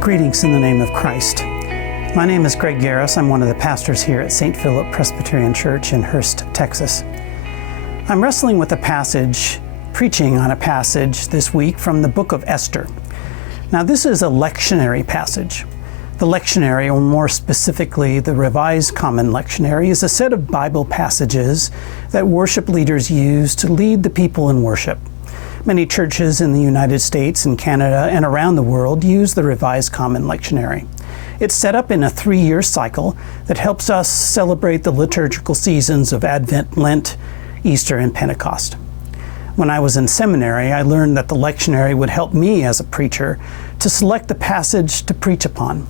Greetings in the name of Christ. My name is Garis. I'm one of the pastors here at St. Philip Presbyterian Church in Hurst, Texas. I'm wrestling with a passage, preaching on a passage this week from the book of Esther. Now, this is a lectionary passage. The lectionary, or more specifically, the Revised Common Lectionary, is a set of Bible passages that worship leaders use to lead the people in worship. Many churches in the United States and Canada and around the world use the Revised Common Lectionary. It's set up in a 3-year cycle that helps us celebrate the liturgical seasons of Advent, Lent, Easter, and Pentecost. When I was in seminary, I learned that the lectionary would help me as a preacher to select the passage to preach upon.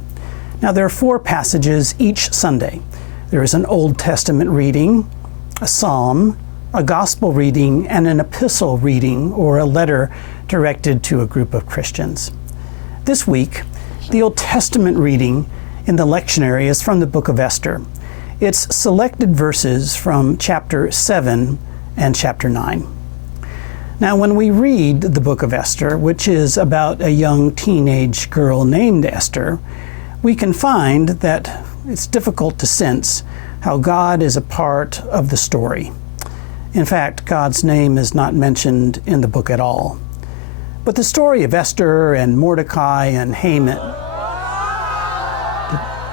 Now, there are 4 passages each Sunday. There is an Old Testament reading, a psalm, a gospel reading, and an epistle reading, or a letter directed to a group of Christians. This week, the Old Testament reading in the lectionary is from the book of Esther. It's selected verses from chapter 7 and chapter 9. Now, when we read the book of Esther, which is about a young teenage girl named Esther, we can find that it's difficult to sense how God is a part of the story. In fact, God's name is not mentioned in the book at all. But the story of Esther and Mordecai and Haman,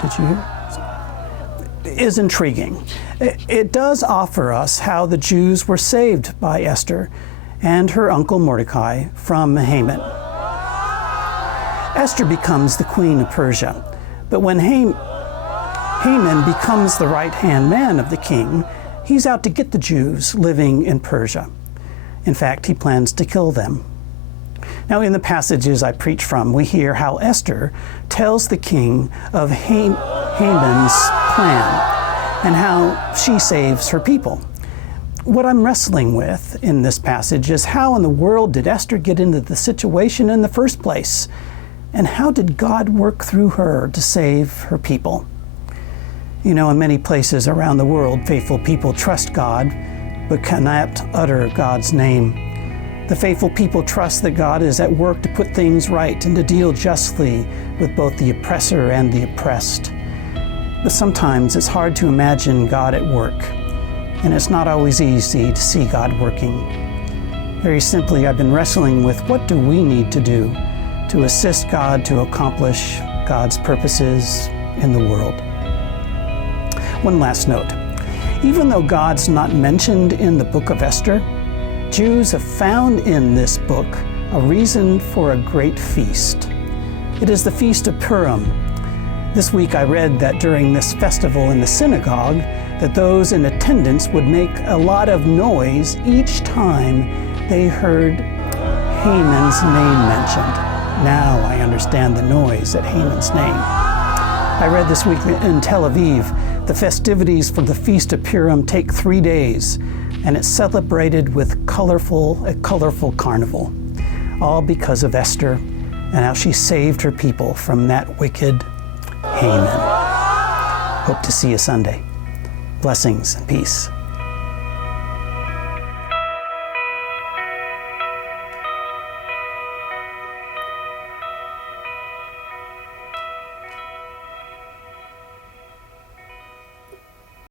did you hear? Is intriguing. It does offer us how the Jews were saved by Esther and her uncle Mordecai from Haman. Esther becomes the queen of Persia, but when Haman becomes the right-hand man of the king, he's out to get the Jews living in Persia. In fact, he plans to kill them. Now, in the passages I preach from, we hear how Esther tells the king of Haman's plan and how she saves her people. What I'm wrestling with in this passage is how in the world did Esther get into the situation in the first place? And how did God work through her to save her people? You know, in many places around the world, faithful people trust God, but cannot utter God's name. The faithful people trust that God is at work to put things right and to deal justly with both the oppressor and the oppressed. But sometimes it's hard to imagine God at work, and it's not always easy to see God working. Very simply, I've been wrestling with what do we need to do to assist God to accomplish God's purposes in the world. One last note. Even though God's not mentioned in the book of Esther, Jews have found in this book a reason for a great feast. It is the Feast of Purim. This week I read that during this festival in the synagogue, that those in attendance would make a lot of noise each time they heard Haman's name mentioned. Now I understand the noise at Haman's name. I read this week in Tel Aviv, the festivities for the Feast of Purim take 3 days, and it's celebrated with a colorful carnival, all because of Esther and how she saved her people from that wicked Haman. Hope to see you Sunday. Blessings and peace.